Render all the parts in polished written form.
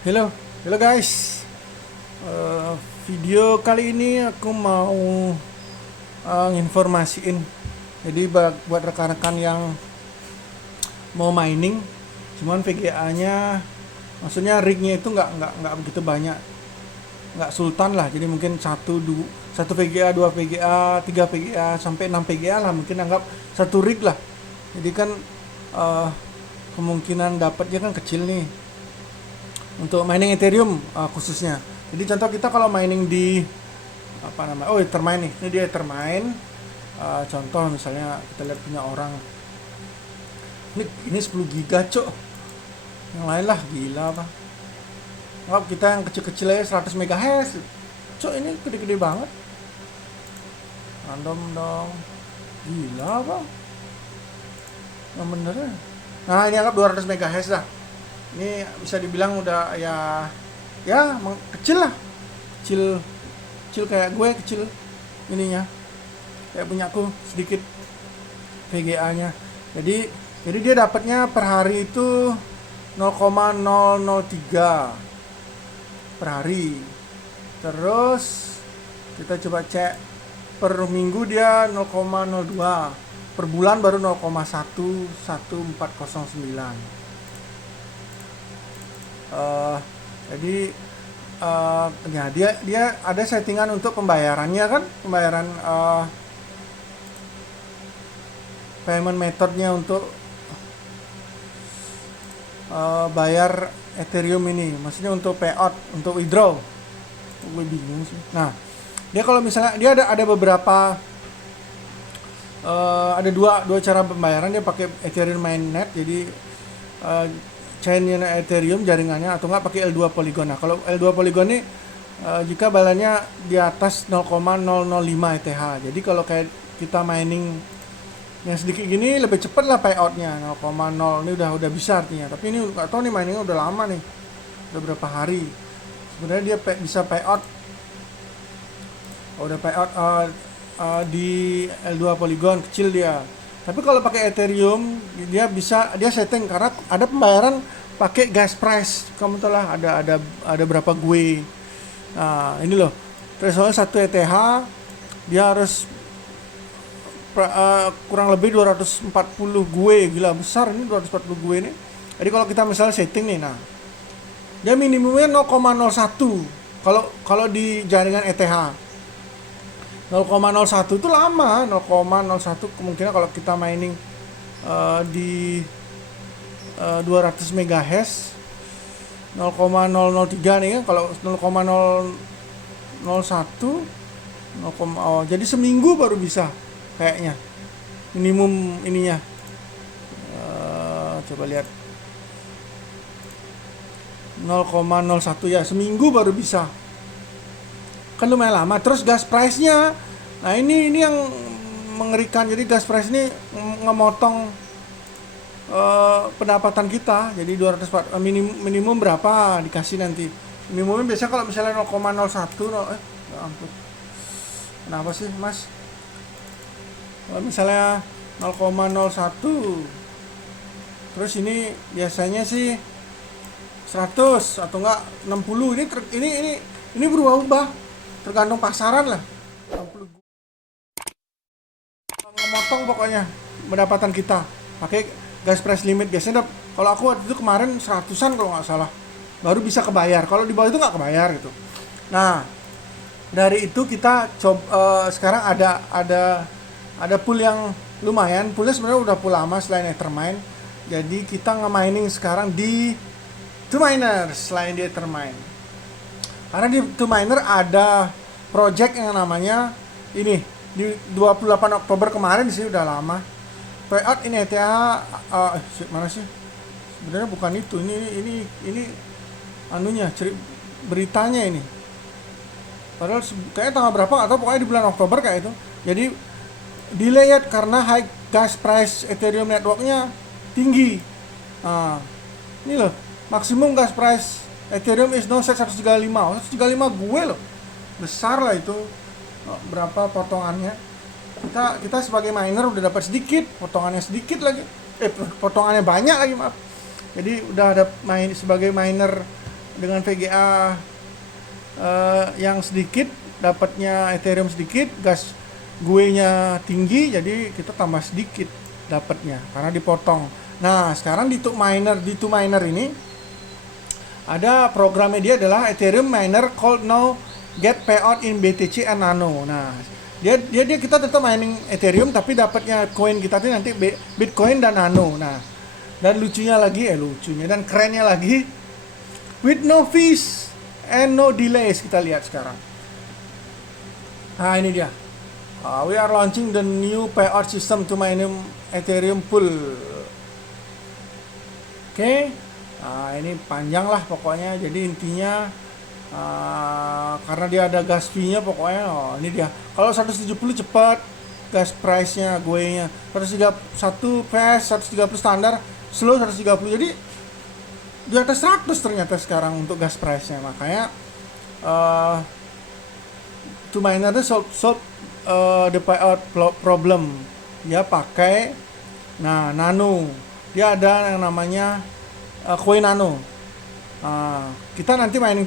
Halo, halo guys. Eh, Video kali ini aku mau nginformasiin. Jadi buat rekan-rekan yang mau mining, cuman VGA-nya, maksudnya rignya itu nggak begitu banyak, nggak sultan lah. Jadi mungkin satu VGA, dua VGA, tiga VGA, sampai 6 VGA lah. Mungkin anggap satu rig lah. Jadi kan eh, kemungkinan dapatnya kan kecil nih untuk mining Ethereum khususnya. Jadi contoh kita kalau mining di apa namanya, oh Ethermine nih, ini dia Ethermine. Contoh misalnya kita lihat punya orang, ini 10 giga cok, yang lain lah gila apa. Nggak, kita yang kecil-kecil aja 100 MHz cok, ini gede-gede banget, random dong, gila apa yang benernya. Nah ini anggap 200 MHz lah, ini bisa dibilang udah kecil lah, kecil kecil kayak gue kecil ininya, kayak punya aku sedikit VGA-nya. Jadi dia dapatnya per hari itu 0,003 per hari. Terus kita coba cek per minggu dia 0,02, per bulan baru 0,11409. Uh, jadi ya dia ada settingan untuk pembayarannya kan, pembayaran payment methodnya untuk bayar Ethereum ini, maksudnya untuk payout, untuk withdraw. Gue bingung sih. Nah, dia kalau misalnya dia ada beberapa ada dua cara pembayaran. Dia pakai Ethereum mainnet, jadi chainnya Ethereum jaringannya, atau nggak pakai L2 Polygon. Nah, kalau L2 Polygon ini jika balannya di atas 0,005 ETH. Jadi kalau kayak kita mining yang sedikit gini lebih cepat lah payoutnya 0,0, ini udah bisa artinya. Tapi ini nggak tahu nih, miningnya udah lama nih, udah berapa hari. Sebenarnya dia bisa payout, udah payout di L2 Polygon kecil dia. Tapi kalau pakai Ethereum dia setting, karena ada pembayaran pakai gas price. Kamu tahu lah, ada berapa gue. Nah ini loh, threshold 1 ETH dia harus kurang lebih 240 gue, gila besar ini 240 gue ini. Jadi kalau kita misalnya setting nih, nah dia minimumnya 0,01 kalau di jaringan ETH. 0,01 itu lama, 0,01 kemungkinan kalau kita mining di 200 MHz 0,003 nih kan. Kalau 0,001 jadi seminggu baru bisa kayaknya minimum ininya. Coba lihat 0,01 ya, seminggu baru bisa, kan lumayan lama. Terus gas price-nya, nah ini yang mengerikan. Jadi gas price ini ngemotong pendapatan kita. Jadi 200 minimum berapa dikasih nanti. Minimumnya biasa kalau misalnya 0,01 ya ampun, kenapa sih mas, kalau misalnya 0,01 terus ini biasanya sih 100 atau enggak 60. Ini berubah-ubah tergantung pasaran lah. 60 memotong pokoknya pendapatan kita pakai gas price limit. Biasanya kalau aku waktu itu kemarin 100-an kalau nggak salah baru bisa kebayar, kalau di bawah itu nggak kebayar gitu. Nah dari itu kita coba sekarang ada pool yang lumayan. Poolnya sebenarnya udah pool lama selain Ethermine. Jadi kita nge-mining sekarang di 2Miner selain di Ethermine. Karena di 2Miner ada project yang namanya ini, di 28 Oktober kemarin sih, udah lama. Payout ini ETH mana sih? Sebenarnya bukan itu. Ini anunya, beritanya ini. Padahal kayaknya tanggal berapa atau pokoknya di bulan Oktober kayak itu. Jadi delay karena high gas price Ethereum networknya tinggi. Nah, ini loh, maksimum gas price Ethereum is now set 135. 135 gue loh. Besar lah itu. Berapa potongannya? Kita sebagai miner udah dapat sedikit, potongannya sedikit lagi. Potongannya banyak lagi, maaf. Jadi udah ada sebagai miner dengan VGA yang sedikit, dapatnya Ethereum sedikit, gas gue-nya tinggi, jadi kita tambah sedikit dapatnya karena dipotong. Nah, sekarang di two miner ini ada programnya, dia adalah Ethereum miner called now get payout in BTC and Nano. Nah, dia kita tetap mining Ethereum tapi dapatnya koin kita tuh nanti Bitcoin dan Nano. Nah, dan lucunya dan kerennya lagi, with no fees and no delays. Kita lihat sekarang. Nah, ini dia. We are launching the new payout system to mine Ethereum pool. Oke. Nah, ini panjang lah pokoknya. Jadi intinya karena dia ada gas fee-nya pokoknya. Ini dia. Kalau 170 cepat gas price-nya, gue-nya. 131 fast, 130 standar, slow 130. Jadi di atas 100 ternyata sekarang untuk gas price-nya. Makanya two miner itu solve the payout problem. Dia pakai Nano. Dia ada yang namanya koin Nano. Kita nanti mining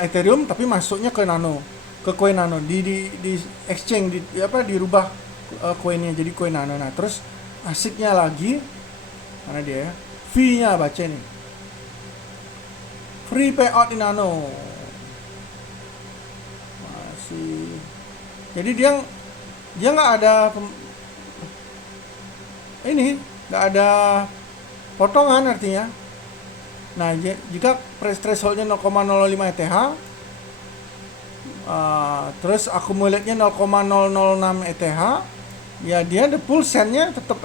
Ethereum tapi masuknya ke Nano, ke koin Nano, di exchange, dirubah koinnya jadi koin Nano. Nah, terus asiknya lagi mana dia fee-nya, baca nih, free payout di Nano masih. Jadi dia nggak ada nggak ada potongan artinya. Nah, jika thresholdnya 0,05 ETH, terus akumulate-nya 0,006 ETH, ya dia the full send-nya tetap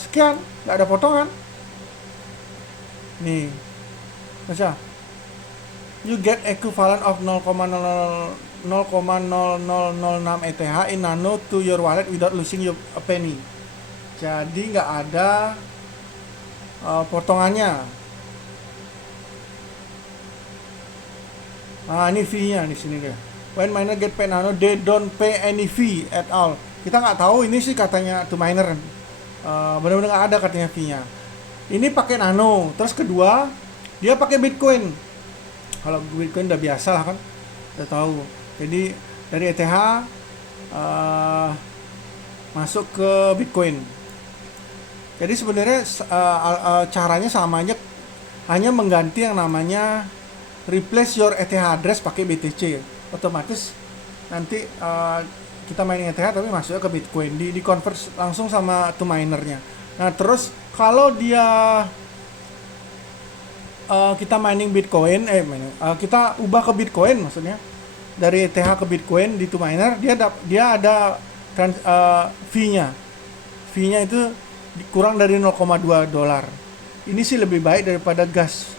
sekian, nggak ada potongan. Nih, baca. You get equivalent of 0,0006 ETH in Nano to your wallet without losing a penny. Jadi nggak ada potongannya. Ini fee-nya di sini dia. When miner get paid Nano, they don't pay any fee at all. Kita nggak tahu, ini sih katanya two miner. Benar-benar nggak ada katanya fee-nya. Ini pakai Nano. Terus kedua, dia pakai Bitcoin. Kalau Bitcoin udah biasa lah kan, udah tahu. Jadi dari ETH masuk ke Bitcoin. Jadi sebenarnya caranya sama aja, hanya mengganti yang namanya replace your ETH address pakai BTC. Otomatis nanti kita mining ETH tapi masuknya ke Bitcoin, di convert langsung sama two minernya. Nah, terus kalau dia kita mining Bitcoin, kita ubah ke Bitcoin, maksudnya dari ETH ke Bitcoin di two miner, dia ada fee-nya. Fee-nya itu kurang dari $0,2. Ini sih lebih baik daripada gas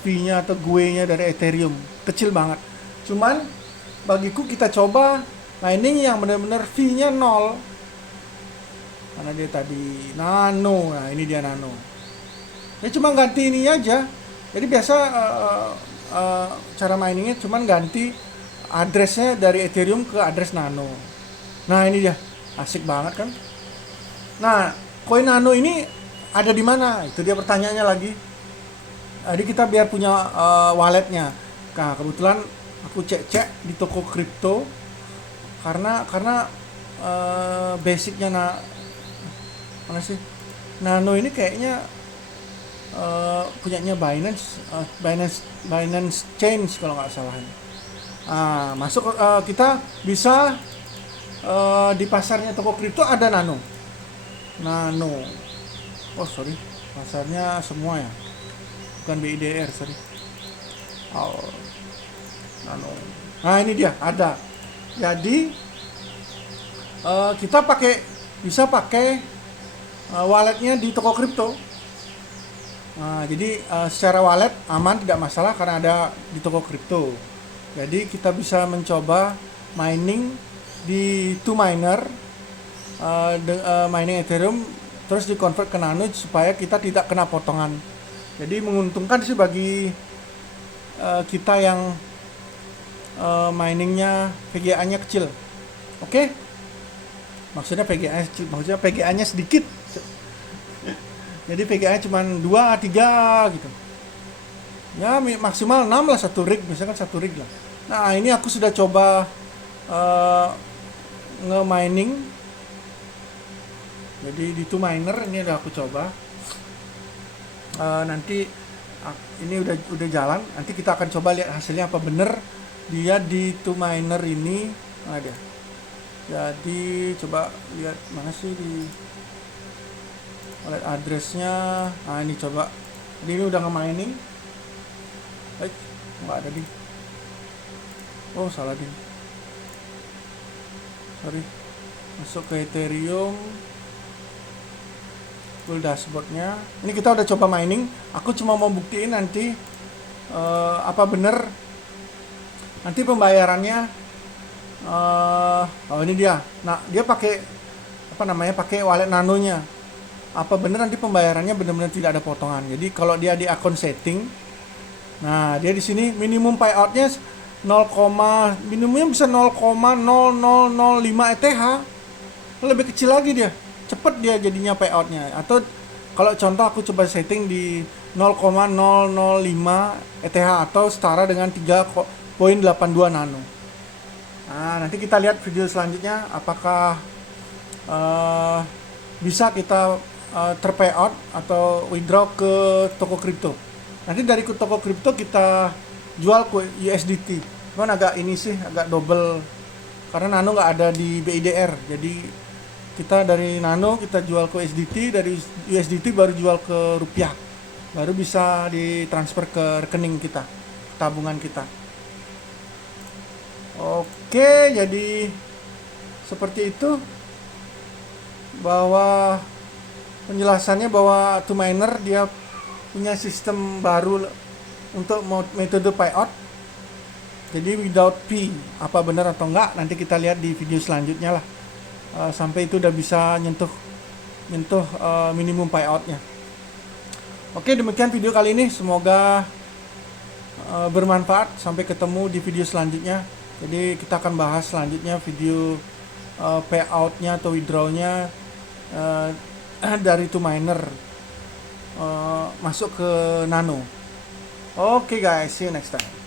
fee-nya atau gue-nya dari Ethereum, kecil banget. Cuman bagiku kita coba mining yang benar-benar fee-nya 0. Karena dia tadi Nano. Nah, ini dia Nano. Dia cuma ganti ini aja. Jadi biasa cara miningnya cuma ganti addressnya dari Ethereum ke address Nano. Nah, ini dia. Asik banget kan? Nah, koin Nano ini ada di mana? Itu dia pertanyaannya lagi. Jadi kita biar punya walletnya. Nah, kebetulan aku cek di toko kripto karena basicnya mana sih? Nano ini kayaknya punyanya Binance Chain kalau nggak salah. Masuk kita bisa di pasarnya toko kripto ada Nano. Oh sorry, pasarnya semua ya. Bukan BIDR, sorry. Nano. Nah, ini dia ada. Jadi kita bisa pakai walletnya di toko kripto. Nah, jadi secara wallet aman, tidak masalah karena ada di toko kripto. Jadi kita bisa mencoba mining di two miner, mining Ethereum, terus di-convert ke Nano supaya kita tidak kena potongan. Jadi menguntungkan sih bagi kita yang miningnya VGA-nya kecil. Oke? Maksudnya VGA-nya sedikit. Jadi VGA-nya cuma 2, 3 gitu. Ya maksimal 6 lah, satu rig, misalkan satu rig lah. Nah ini aku sudah coba nge-mining. Jadi di 2Miner ini udah aku coba. Nanti ini udah jalan. Nanti kita akan coba lihat hasilnya apa bener dia di 2Miner ini ada. Jadi coba lihat mana sih di wallet addressnya. Nah ini coba. Jadi ini udah nge-mining. Nggak ada di. Oh salah di. Sorry. Masuk ke Ethereum. Full dashboardnya. Ini kita udah coba mining. Aku cuma mau buktiin nanti apa bener nanti pembayarannya. Oh ini dia. Nah dia pakai apa namanya? Pakai wallet nanonya. Apa bener nanti pembayarannya benar-benar tidak ada potongan. Jadi kalau dia di akun setting, nah dia di sini minimum payoutnya minimumnya bisa 0,0005 ETH. Lebih kecil lagi dia. Cepet dia jadinya payoutnya. Atau kalau contoh aku coba setting di 0,005 ETH atau setara dengan 3,82 nano. Nah nanti kita lihat video selanjutnya apakah bisa kita terpayout atau withdraw ke toko kripto. Nanti dari toko kripto kita jual ke USDT. Cuman agak ini sih agak double karena nano nggak ada di BIDR. Jadi kita dari nano kita jual ke USDT, dari USDT baru jual ke rupiah. Baru bisa ditransfer ke rekening kita, tabungan kita. Oke, jadi seperti itu bahwa penjelasannya bahwa 2Miner dia punya sistem baru untuk metode payout. Jadi without fee, apa benar atau enggak nanti kita lihat di video selanjutnya lah. Sampai itu udah bisa nyentuh minimum payoutnya. Oke, demikian video kali ini, semoga bermanfaat. Sampai ketemu di video selanjutnya. Jadi kita akan bahas selanjutnya video payoutnya atau withdrawnya dari 2Miner masuk ke nano. Oke guys, see you next time.